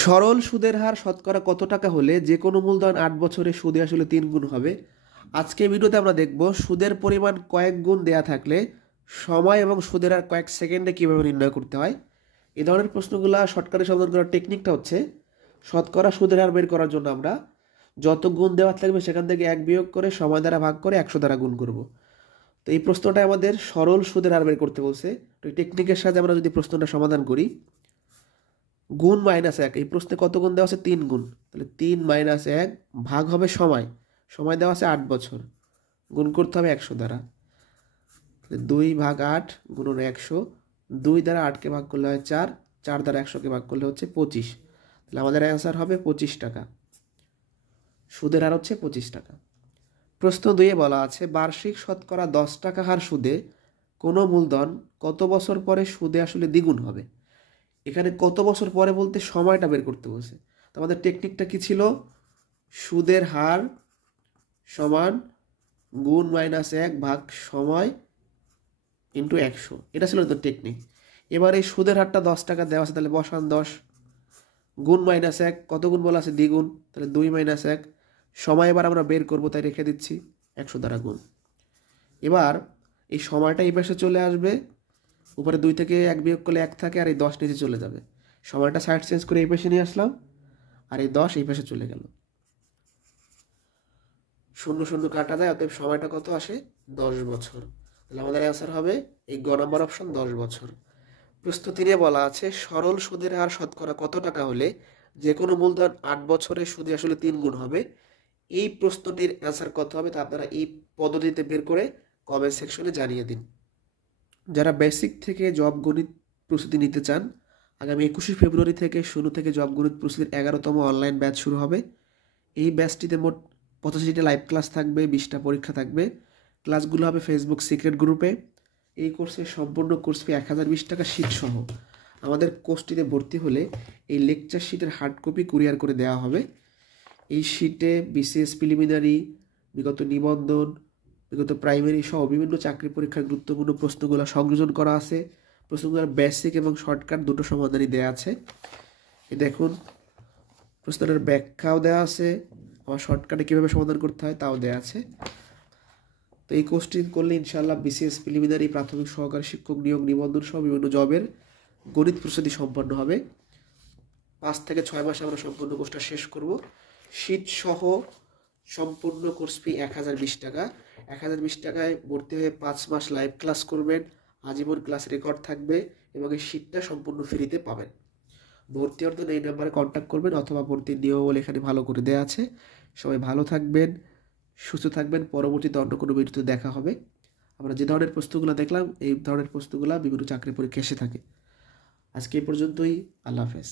সরল সুদের হার শতকরা কত টাকা হলে যে কোনো মূলধন 8 বছরে সুদে আসলে 3 গুণ হবে? আজকে ভিডিওতে আমরা দেখব সুদের পরিমাণ কয়েক গুণ দেয়া থাকলে সময় এবং সুদের হার কয়েক সেকেন্ডে কীভাবে নির্ণয় করতে হয়। এই ধরনের প্রশ্নগুলো শর্টকাটে সমাধান করার টেকনিকটা হচ্ছে শতকরা সুদের হার বের করার জন্য আমরা যত গুণ দেওয়া থাকবে সেখান থেকে 1 বিয়োগ করে সময় দ্বারা ভাগ করে 100 দ্বারা গুণ করব। তো এই প্রশ্নটা আমাদের সরল সুদের হার বের করতে বলছে। তো এই টেকনিকের সাহায্যে আমরা যদি প্রশ্নটা সমাধান করি, গুণ -1, এই প্রশ্নে কত গুণ দেওয়া আছে? 3 গুণ। তাহলে 3 - 1 ভাগ হবে সময়, সময় দেওয়া আছে 8 বছর, গুণ করতে হবে 100 দ্বারা। 2 ভাগ 8 গুণন 100, 2 দ্বারা 8কে ভাগ করলে হয় 4, 4 দ্বারা 100কে ভাগ করলে হচ্ছে 25। তাহলে আমাদের অ্যান্সার হবে 25 টাকা। সুদের হার হচ্ছে 25 টাকা। প্রশ্ন 2-এ বলা আছে বার্ষিক শতকরা 10 টাকা হার সুদে কোনো মূলধন কত বছর পরে সুদে আসলে দ্বিগুণ হবে? এখানে কত বছর পরে বলতে সময়টা বের করতে বলছে। তো আমাদের টেকনিকটা কি ছিল? সুদের হার সমান গুণ -1 ভাগ সময় ইন্টু 100, এটা ছিল তো টেকনিক। এবার এই সুদের হারটা 10 টাকা দেওয়া আছে, তাহলে বসান 10, গুণ -1 কত গুণ বলা আছে? দ্বিগুণ, তাহলে 2 - 1 সময় এবার আমরা বের করব, তাই রেখে দিচ্ছি 100 দ্বারা গুণ। এবার এই সময়টা এই পাশে চলে আসবে, উপরে 2 থেকে 1 বিয়োগ করলে 1 থাকে, আর এই 10 নিচে চলে যাবে। সময়টা সাইড চেঞ্জ করে এই পাশে নিয়ে আসলাম, আর এই 10 এই পাশে চলে গেল। 0 0 কাটা যায়, অতএব সময়টা কত আসে? 10 বছর। তাহলে আমাদের অ্যান্সার হবে এই গ নাম্বার অপশন, 10 বছর। প্রশ্ন 3-এ বলা আছে সরল সুদের হার শতকরা কত টাকা হলে যে কোনো মূলধন 8 বছরে সুদে আসলে 3 গুণ হবে? এই প্রশ্নটির অ্যান্সার কত হবে তা আপনারা এই পদ্ধতিতে বের করে কমেন্ট সেকশনে জানিয়ে দিন। যারা বেসিক থেকে জব গণিত প্রস্তুতি নিতে চান, আগামী 21শে ফেব্রুয়ারি থেকে শুরু থেকে জব গণিত প্রস্তুতির 11তম অনলাইন ব্যাচ শুরু হবে। এই ব্যাচটিতে মোট 85টা লাইভ ক্লাস থাকবে, 20টা পরীক্ষা থাকবে। ক্লাসগুলো হবে ফেসবুক সিক্রেট গ্রুপে। এই কোর্সের সম্পূর্ণ কোর্স ফি 1020 টাকা শীট সহ। আমাদের কোর্সটিতে ভর্তি হলে এই লেকচার শিটের হার্ড কপি কুরিয়ার করে দেওয়া হবে। এই শিটে বিসিএস প্রিলিমিনারি, বিগত নিবন্ধন, বিগত প্রাইমারি সহ বিভিন্ন চাকরি পরীক্ষার গুরুত্বপূর্ণ প্রশ্নগুলো সংযোজন করা আছে। প্রশ্নগুলোর বেসিক এবং শর্টকাট দুটো সমাধানই দেওয়া আছে। এই দেখুন, প্রশ্নটার ব্যাখ্যাও দেওয়া আছে, আমার শর্টকাটে কীভাবে সমাধান করতে হয় তাও দেওয়া আছে। তো এই কোর্সটি করলে ইনশাআল্লাহ বিসিএস প্রিলিমিনারি, প্রাথমিক সহকারী শিক্ষক নিয়োগ, নিবন্ধন সহ বিভিন্ন জবের গণিত প্রস্তুতি সম্পন্ন হবে। 5 থেকে 6 মাসে আমরা সম্পূর্ণ কোর্সটা শেষ করব। শীট সহ সম্পূর্ণ কোর্স ফি 1020 টাকা। 1020 টাকায় ভর্তি হয়ে 5 মাস লাইভ ক্লাস করবেন, আজীবন ক্লাস রেকর্ড থাকবে এবং এই শীটটা সম্পূর্ণ ফ্রিতে পাবেন। ভর্তি অর্থ এই নাম্বারে কন্ট্যাক্ট করবেন, অথবা ভর্তির নিয়মাবলী এখানে ভালো করে দেওয়া আছে। সবাই ভালো থাকবেন, সুস্থ থাকবেন। পরবর্তীতে অন্য কোনো ভিডিওতে দেখা হবে। আমরা যে ধরনের প্রশ্নগুলো দেখলাম, এই ধরনের প্রশ্নগুলো বিভিন্ন চাকরি পরীক্ষা এসে থাকে। আজকে এই পর্যন্তই। আল্লাহ হাফেজ।